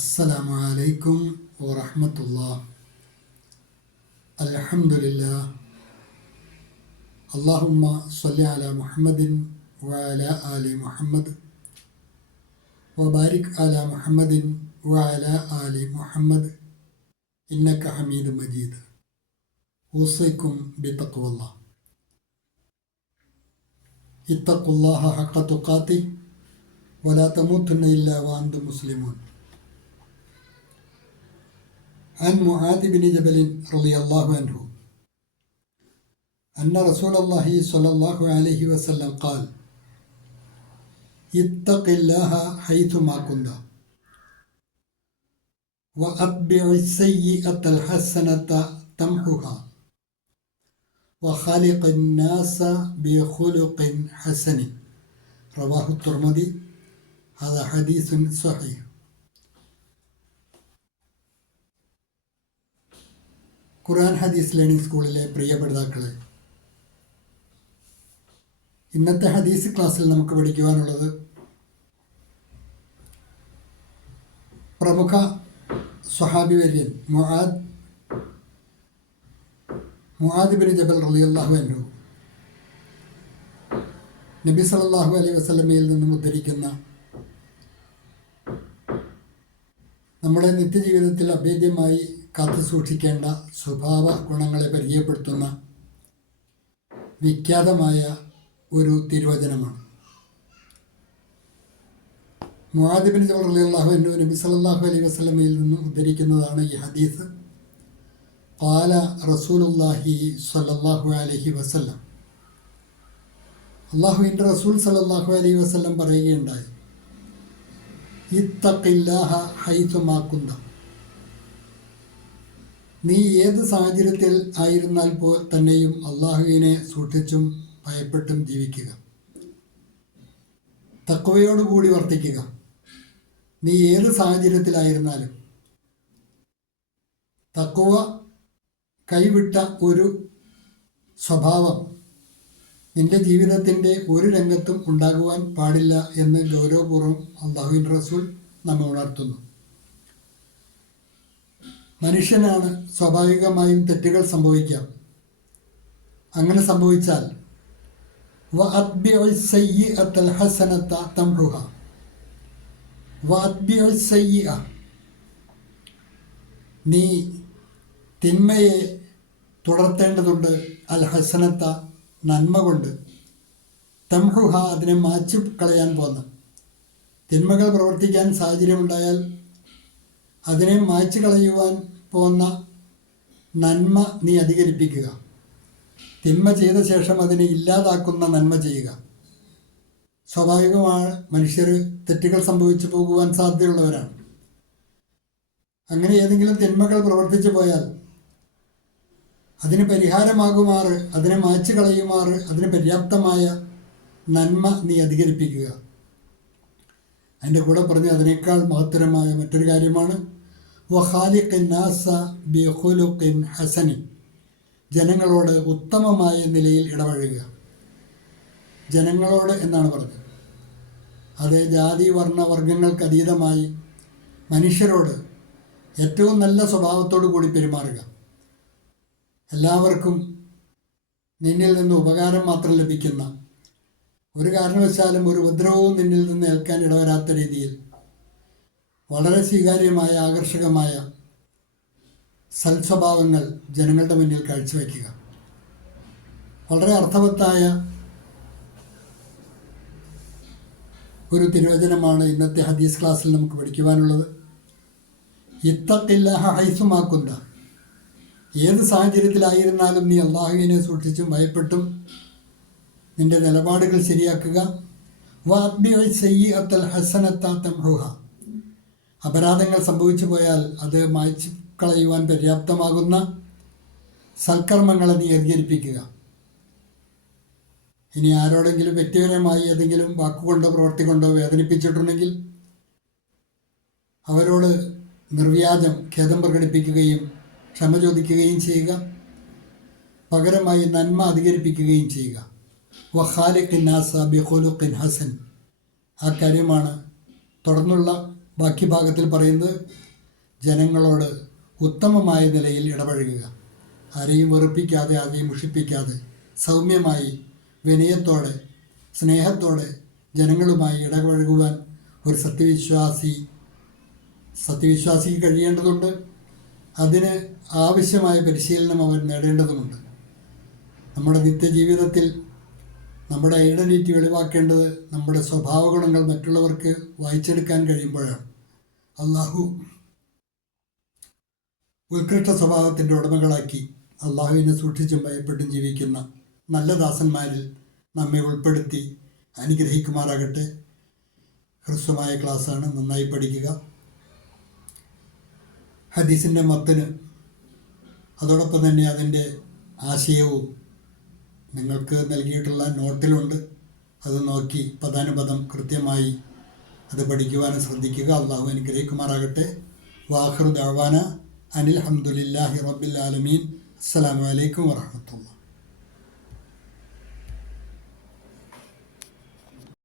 അസ്സലാമു അലൈക്കും വറഹ്മത്തുള്ളാഹി. അൽഹംദുലില്ലാഹ്. അല്ലാഹുമ്മ സ്വല്ലി അലാ മുഹമ്മദിൻ വഅലാ ആലി മുഹമ്മദ് വബാരിക് അലാ മുഹമ്മദിൻ വഅലാ ആലി മുഹമ്മദ് ഇന്നക ഹമീദും മജീദ്. ഊസൈക്കും ബിത്തഖ്വല്ലാഹ്. ഇത്തഖുല്ലാഹ ഹഖ തുഖാതിഹ് വലാ തമൂതുന്ന ഇല്ലാ വഅൻതും മുസ്ലിമൂൻ. عن معاذ بن جبل رضي الله عنه أن رسول الله صلى الله عليه وسلم قال: اتق الله حيثما كنت وأتبع السيئة الحسنة تمحها وخالق الناس بخلق حسن. رواه الترمذي. هذا حديث صحيح. ഖുർആൻ ഹദീസ് ലേണിംഗ് സ്കൂളിലെ പ്രിയ പഠിതാക്കളെ, ഇന്നത്തെ ഹദീസ് ക്ലാസ്സിൽ നമുക്ക് പഠിക്കുവാനുള്ളത് പ്രമുഖ സ്വഹാബി വര്യൻ മുആദ് ബിൻ ജബൽ റളിയല്ലാഹു അൻഹു നബി സല്ലല്ലാഹു അലൈഹി വസല്ലമയിൽ നിന്നും ഉദ്ധരിക്കുന്ന നമ്മുടെ നിത്യജീവിതത്തിൽ അഭേദ്യമായി കാത്തു സൂക്ഷിക്കേണ്ട സ്വഭാവ ഗുണങ്ങളെ പരിചയപ്പെടുത്തുന്ന വിഖ്യാതമായ ഒരു തിരുവചനമാണ്. മുആദ് ബിൻ ജബൽ റളിയല്ലാഹു അൻഹു നബി സല്ലല്ലാഹു അലൈഹി വസല്ലമയിൽ നിന്നും ഉദ്ധരിക്കുന്നതാണ് ഈ ഹദീസ്. ഖാല റസൂലുള്ളാഹി സ്വല്ലല്ലാഹു അലൈഹി വസല്ലം. അല്ലാഹുവിൻ്റെ റസൂൽ സല്ലല്ലാഹു അലൈഹി വസല്ലം പറയുകയുണ്ടായി: ഇത്തഖില്ലാഹ ഹൈതുമാ കുന്ത. നീ ഏത് സാഹചര്യത്തിൽ ആയിരുന്നാൽ തന്നെയും അള്ളാഹുവിനെ സൂക്ഷിച്ചും ഭയപ്പെട്ടും ജീവിക്കുക. തഖ്വയോടുകൂടി വർത്തിക്കുക. നീ ഏത് സാഹചര്യത്തിലായിരുന്നാലും തഖ്വ കൈവിട്ട ഒരു സ്വഭാവം നിന്റെ ജീവിതത്തിൻ്റെ ഒരു രംഗത്തും ഉണ്ടാകുവാൻ പാടില്ല എന്ന് ഗൗരവപൂർവ്വം അല്ലാഹുവിൻ്റെ റസൂൽ നമ്മെ ഉണർത്തുന്നു. മനുഷ്യനാണ്, സ്വാഭാവികമായും തെറ്റുകൾ സംഭവിക്കാം. അങ്ങനെ സംഭവിച്ചാൽ നീ തിന്മയെ തുടർത്തേണ്ടതുണ്ട്. അൽ ഹസനത്ത, നന്മ കൊണ്ട്. തംഹുഹ, അതിനെ മാച്ചു കളയാൻ പോന്ന. തിന്മകൾ പ്രവർത്തിക്കാൻ സാഹചര്യമുണ്ടായാൽ അതിനെ മായ്ച്ചു കളയുവാൻ പോന്ന നന്മ നീ അധികരിപ്പിക്കുക. തിന്മ ചെയ്ത ശേഷം അതിനെ ഇല്ലാതാക്കുന്ന നന്മ ചെയ്യുക. സ്വാഭാവികമാണ്, മനുഷ്യർ തെറ്റുകൾ സംഭവിച്ചു പോകുവാൻ സാധ്യതയുള്ളവരാണ്. അങ്ങനെ ഏതെങ്കിലും തിന്മകൾ പ്രവർത്തിച്ചു പോയാൽ അതിന് പരിഹാരമാകുമാറ്, അതിനെ മായ്ച്ചു കളയുമാറ്, അതിന് പര്യാപ്തമായ നന്മ നീ അധികരിപ്പിക്കുക. അതിൻ്റെ കൂടെ പറഞ്ഞ് അതിനേക്കാൾ മഹത്തരമായ മറ്റൊരു കാര്യമാണ് വഖാലിഖിൻ നാസ ബിഖുലുഖിൻ ഹസനി. ജനങ്ങളോട് ഉത്തമമായ നിലയിൽ ഇടപഴകുക. ജനങ്ങളോട് എന്നാണ് പറഞ്ഞത്. അത് ജാതി വർണ്ണ വർഗങ്ങൾക്ക് അതീതമായി മനുഷ്യരോട് ഏറ്റവും നല്ല സ്വഭാവത്തോടു കൂടി പെരുമാറുക. എല്ലാവർക്കും നിന്നിൽ നിന്ന് ഉപകാരം മാത്രം ലഭിക്കുന്ന, ഒരു കാരണവശാലും ഒരു ഉപദ്രവവും നിന്നിൽ നിന്ന് ഏൽക്കാൻ ഇടവരാത്ത രീതിയിൽ വളരെ സ്വീകാര്യമായ ആകർഷകമായ സൽസ്വഭാവങ്ങൾ ജനങ്ങളുടെ മുന്നിൽ കാഴ്ചവെക്കുക. വളരെ അർത്ഥവത്തായ ഒരു തിരുവചനമാണ് ഇന്നത്തെ ഹദീസ് ക്ലാസ്സിൽ നമുക്ക് പഠിക്കുവാനുള്ളത്. ഇത്തഖില്ലാഹ ഹൈസുമാ കുന്ത. ഏത് സാഹചര്യത്തിലായിരുന്നാലും നീ അല്ലാഹുവിനെ സൂക്ഷിച്ചും ഭയപ്പെട്ടും നിന്റെ നിലപാടുകൾ ശരിയാക്കുക. വഅത്ബിഇ സയ്യിഅത്തൽ ഹസനത തംഹുഹ. അപരാധങ്ങൾ സംഭവിച്ചു പോയാൽ അത് മായ്ച്ചു കളയുവാൻ പര്യാപ്തമാകുന്ന സൽക്കർമ്മങ്ങളെ നീ അധികരിപ്പിക്കുക. ഇനി ആരോടെങ്കിലും വ്യക്തിപരമായി ഏതെങ്കിലും വാക്കുകൊണ്ടോ പ്രവൃത്തി കൊണ്ടോ വേദനിപ്പിച്ചിട്ടുണ്ടെങ്കിൽ അവരോട് നിർവ്യാജം ഖേദം പ്രകടിപ്പിക്കുകയും ക്ഷമ ചോദിക്കുകയും ചെയ്യുക. പകരമായി നന്മ അധികരിപ്പിക്കുകയും ചെയ്യുക. വഖാലിഖിൻ നാസ ബിഖുലുഖിൻ ഹസൻ. ആ കാര്യമാണ് തുടർന്നുള്ള ബാക്കി ഭാഗത്തിൽ പറയുന്നത് ജനങ്ങളോട് ഉത്തമമായ നിലയിൽ ഇടപഴകുക, ആരെയും വെറുപ്പിക്കാതെ ആരെയും മുഷിപ്പിക്കാതെ സൗമ്യമായി വിനയത്തോടെ സ്നേഹത്തോടെ ജനങ്ങളുമായി ഇടപഴകുവാൻ ഒരു സത്യവിശ്വാസിക്ക് കഴിയേണ്ടതുണ്ട്. അതിന് ആവശ്യമായ പരിശീലനം അവൻ നേടേണ്ടതുമുണ്ട്. നമ്മുടെ നിത്യജീവിതത്തിൽ നമ്മുടെ ഐഡൻറ്റിറ്റി വെളിവാക്കേണ്ടത് നമ്മുടെ സ്വഭാവ ഗുണങ്ങൾ മറ്റുള്ളവർക്ക് വായിച്ചെടുക്കാൻ കഴിയുമ്പോഴാണ്. അള്ളാഹു ഉത്കൃഷ്ട സ്വഭാവത്തിൻ്റെ ഉടമകളാക്കി അള്ളാഹുവിനെ സൂക്ഷിച്ചും ഭയപ്പെട്ടും ജീവിക്കുന്ന നല്ല ദാസന്മാരിൽ നമ്മെ ഉൾപ്പെടുത്തി അനുഗ്രഹിക്കുമാറാകട്ടെ. ഹ്രസ്വമായ ക്ലാസ്സാണ്, നന്നായി പഠിക്കുക. ഹദീസിൻ്റെ മത്തിന് അതോടൊപ്പം തന്നെ അതിൻ്റെ ആശയവും നിങ്ങൾക്ക് നൽകിയിട്ടുള്ള നോട്ടിലുണ്ട്. അത് നോക്കി പദാനുപദം കൃത്യമായി അത് പഠിക്കുവാനും ശ്രദ്ധിക്കുക. അള്ളാഹു അനുഗ്രഹിക്കുമാറാകട്ടെ. വാഖിറു ദഅ്വാന അനിൽ ഹംദുലില്ലാഹി റബ്ബിൽ ആലമീൻ. അസ്സലാമു അലൈക്കും വറഹ്മത്തുള്ളാഹി.